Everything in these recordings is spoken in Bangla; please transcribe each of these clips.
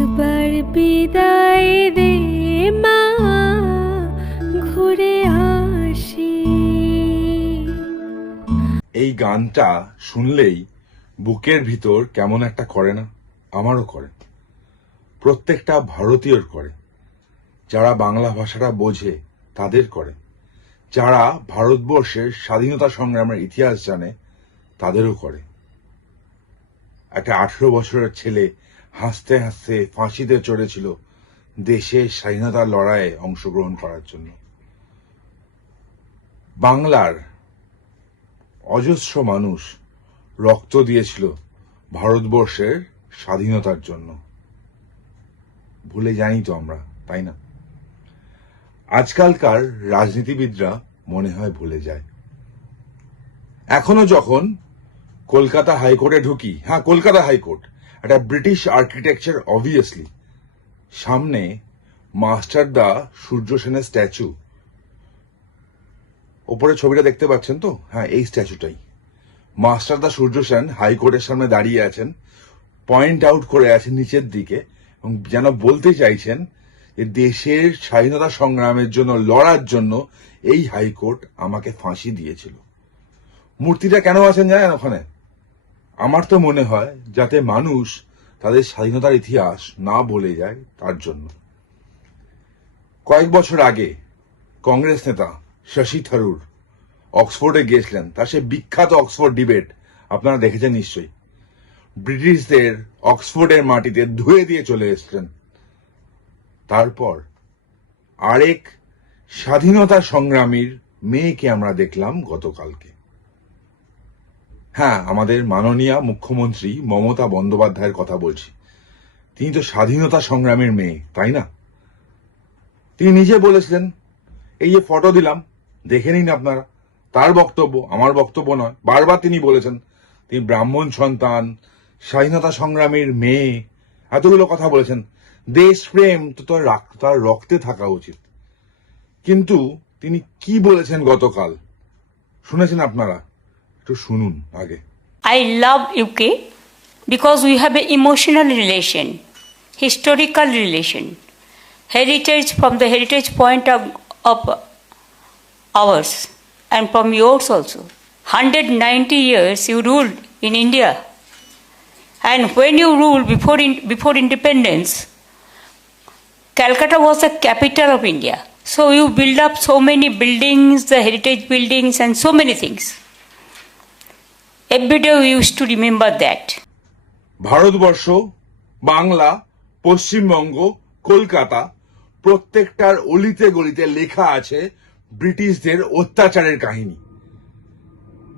একবার বিদায় দে মা, ঘুরে আসি। এই গানটা শুনলেই বুকের ভিতর কেমন একটা করে না, আমারও করে। প্রত্যেকটা ভারতীয়র করে। যারা বাংলা ভাষাটা বোঝে, তাদের করে। যারা ভারতবর্ষের স্বাধীনতা সংগ্রামের ইতিহাস জানে, তাদেরও করে। একটা আঠেরো বছরের ছেলে হাসতে হাসতে ফাঁসিতে চড়েছিল দেশের স্বাধীনতার লড়াইয়ে অংশগ্রহণ করার জন্য। বাংলার অজস্র মানুষ রক্ত দিয়েছিল ভারতবর্ষের স্বাধীনতার জন্য। ভুলে জানি তো আমরা, তাই না? আজকালকার রাজনীতিবিদরা মনে হয় ভুলে যায়। এখনও যখন কলকাতা হাইকোর্টে ঢুকি হ্যাঁ কলকাতা হাইকোর্ট একটা ব্রিটিশ আর্কিটেকচার অবভিয়াসলি সামনে মাস্টারদা সূর্য সেনের স্ট্যাচু ওপরে ছবিটা দেখতে পাচ্ছেন তো? হ্যাঁ এই স্ট্যাচুটাই মাস্টারদা সূর্য সেন হাইকোর্টের সামনে দাঁড়িয়ে আছেন পয়েন্ট আউট করে আছেন নিচের দিকে, এবং যেন বলতে চাইছেন যে দেশের স্বাধীনতা সংগ্রামের জন্য, লড়ার জন্য এই হাইকোর্ট আমাকে ফাঁসি দিয়েছিল। মূর্তিটা কেন আছেন জানেন ওখানে? আমার তো মনে হয় যাতে মানুষ তাদের স্বাধীনতার ইতিহাস না বলে যায় তার জন্য। কয়েক বছর আগে কংগ্রেস নেতা শশী থারুর অক্সফোর্ডে গিয়েছিলেন। তার সে বিখ্যাত অক্সফোর্ড ডিবেট আপনারা দেখেছেন নিশ্চয়ই। ব্রিটিশদের অক্সফোর্ডের মাটিতে ধুয়ে দিয়ে চলে এসেছিলেন। তারপর আরেক স্বাধীনতা সংগ্রামীর মেয়েকে আমরা দেখলাম গতকালকে। হ্যাঁ আমাদের মাননীয় মুখ্যমন্ত্রী মমতা বন্দ্যোপাধ্যায়ের কথা বলছি। তিনি তো স্বাধীনতা সংগ্রামের মেয়ে, তাই না? তিনি নিজে বলেছিলেন, এই যে ফটো দিলাম, দেখে নিন আপনারা। তার বক্তব্য, আমার বক্তব্য নয়। বারবার তিনি বলেছেন, তিনি ব্রাহ্মণ সন্তান, স্বাধীনতা সংগ্রামের মেয়ে। এতগুলো কথা বলেছেন। দেশপ্রেম, তো তার তার রক্তে থাকা উচিত। কিন্তু তিনি কি বলেছেন গতকাল? শুনেছেন আপনারা? একটু শুনুন আগে I love UK because we have an emotional relation, historical relation, heritage from the heritage point of, of ours and from yours also. 190 years you ruled in India. And when you ruled before, in, before independence, Calcutta was the capital of India. So you build up so many buildings, the heritage buildings, and so many things. Bharatvarsha, Bangla, Paschimbanga, Kolkata প্রত্যেকটার অলিতে গলিতে লেখা আছে ব্রিটিশদের অত্যাচারের কাহিনী।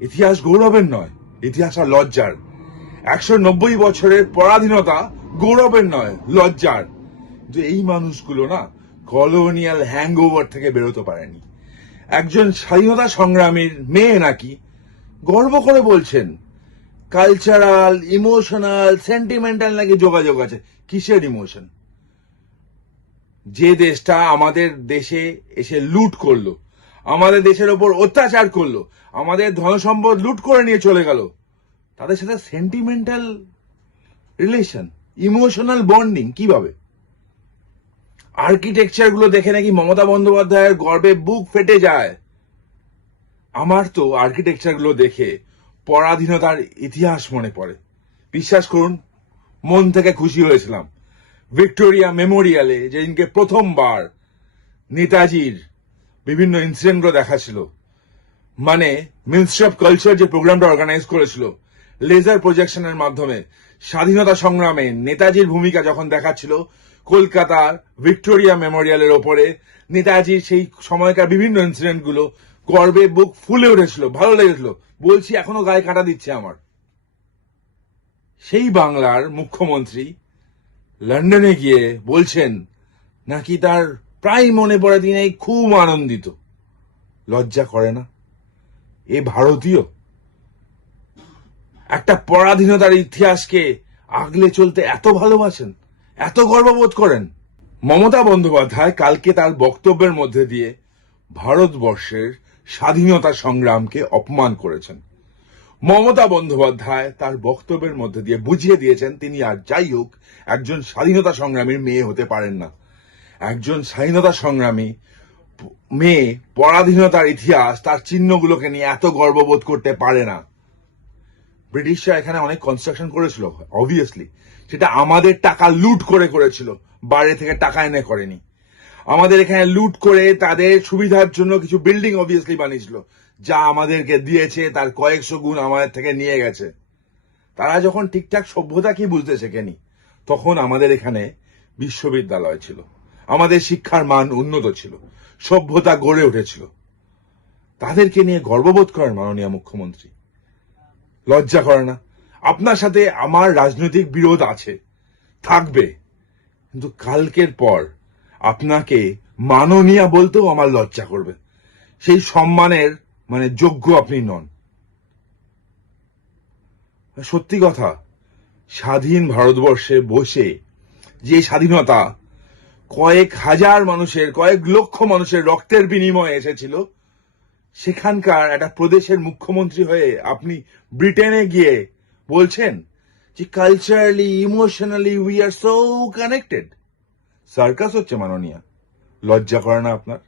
ইতিহাস গৌরবের নয়, ইতিহাস আর লজ্জার। একশো নব্বই বছরের পরাধীনতা গৌরবের নয়, লজ্জার। কিন্তু এই মানুষগুলো না কলোনিয়াল হ্যাংওভার থেকে বেরোতে পারেনি। একজন স্বাধীনতা সংগ্রামীর মেয়ে নাকি গর্ব করে বলছেন। কালচারাল ইমোশনাল সেন্টিমেন্টাল নাকি যোগাযোগ আছে? কিসের ইমোশন যে দেশটা আমাদের দেশে এসে লুট করল, আমাদের দেশের ওপর অত্যাচার করল, আমাদের ধনসম্পদ লুট করে নিয়ে চলে গেল, তাদের সাথে সেন্টিমেন্টাল রিলেশন ইমোশনাল বন্ডিং কীভাবে? আর্কিটেকচারগুলো দেখে নাকি মমতা বন্দ্যোপাধ্যায়ের গর্বে বুক ফেটে যায়। আমার তো আর্কিটেকচারগুলো দেখে পরাধীনতার ইতিহাস মনে পড়ে। বিশ্বাস করুন, মন থেকে খুশি হয়েছিলাম। ভিক্টোরিয়া মেমোরিয়ালে যেদিনকে প্রথমবার নেতাজির বিভিন্ন ইনসিডেন্টগুলো দেখাছিল মানে মিনিস্ট্রি অফ কালচার যে প্রোগ্রামটা অর্গানাইজ করেছিল লেজার প্রজেকশনের মাধ্যমে স্বাধীনতা সংগ্রামে নেতাজির ভূমিকা যখন দেখাচ্ছিল, কলকাতার ভিক্টোরিয়া মেমোরিয়ালের ওপরে নেতাজির সেই সময়কার বিভিন্ন ইনসিডেন্টগুলো গর্বে বুক ফুলে উঠেছিল, ভালো লেগেছিল। বলছি, এখনও গায়ে কাটা দিচ্ছে আমার। সেই বাংলার মুখ্যমন্ত্রী লন্ডনে গিয়ে বলছেন, নাকি তার প্রায় মনে পড়ে তিনি খুব আনন্দিত। লজ্জা করে না? এ ভারতীয়। একটা পরাধীনতার ইতিহাসকে আগলে চলতে এত ভালোবাসেন, এত গর্ববোধ করেন। মমতা বন্দ্যোপাধ্যায় কালকে তার বক্তব্যের মধ্যে দিয়ে ভারতবর্ষের স্বাধীনতা সংগ্রামকে অপমান করেছেন। মমতা বন্দ্যোপাধ্যায় তার বক্তব্যের মধ্যে দিয়ে বুঝিয়ে দিয়েছেন, তিনি আর যাই হোক, একজন স্বাধীনতা সংগ্রামীর মেয়ে হতে পারেন না। একজন স্বাধীনতা সংগ্রামী মেয়ে পরাধীনতার ইতিহাস, তার চিহ্নগুলোকে নিয়ে এত গর্ববোধ করতে পারে না। ব্রিটিশরা এখানে অনেক কনস্ট্রাকশন করেছিল অবভিয়াসলি সেটা আমাদের টাকা লুট করে করেছিল, বাইরে থেকে টাকা এনে করেনি। আমাদের এখানে লুট করে তাদের সুবিধার জন্য কিছু বিল্ডিং অবভিয়াসলি বানিয়েছিল। যা আমাদেরকে দিয়েছে, তার কয়েকশো গুণ আমাদের থেকে নিয়ে গেছে। তারা যখন ঠিকঠাক সভ্যতা কি বুঝতে শেখেনি, তখন আমাদের এখানে বিশ্ববিদ্যালয় ছিল। আমাদের শিক্ষার মান উন্নত ছিল। সভ্যতা গড়ে উঠেছিল। তাদেরকে নিয়ে গর্ববোধ করেন মাননীয় মুখ্যমন্ত্রী। লজ্জা করে না। আপনার সাথে আমার রাজনৈতিক বিরোধ আছে, থাকবে। কিন্তু কালকের পর আপনাকে মাননীয়া বলতেও আমার লজ্জা করবে। সেই সম্মানের মানে যোগ্য আপনি নন। সত্যি কথা, স্বাধীন ভারতবর্ষে বসে যে স্বাধীনতা কয়েক হাজার মানুষের, কয়েক লক্ষ মানুষের রক্তের বিনিময়ে এসেছিল, সেখানকার একটা প্রদেশের মুখ্যমন্ত্রী হয়ে আপনি ব্রিটেনে গিয়ে বলছেন যে culturally emotionally we are so connected circus হচ্ছে মাননীয়া। লজ্জা করে না আপনার?